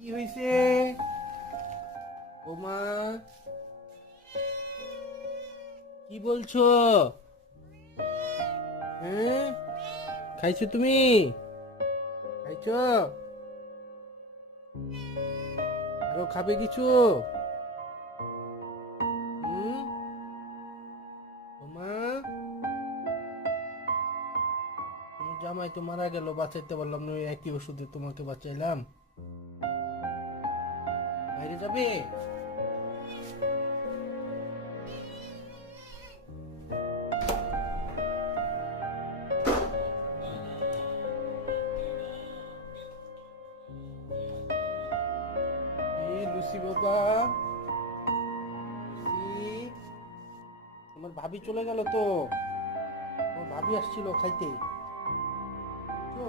কি হয়েছে ওমা? কি বলছো? হ্যাঁ, খাইছো তুমি? খাইছো? আরো খাবে কিছু? হুম, ওমা, তোমার জামাই তো মারা গেল, বাঁচাইতে পারলাম না, ওই একই ওষুধে তোমাকে বাঁচাইলাম। বাইরে যাবে? লুসি বাবা, লুসি, তোমার ভাবি চলে গেল তো। তোমার ভাবি আসছিল খাইতে, বুঝছো?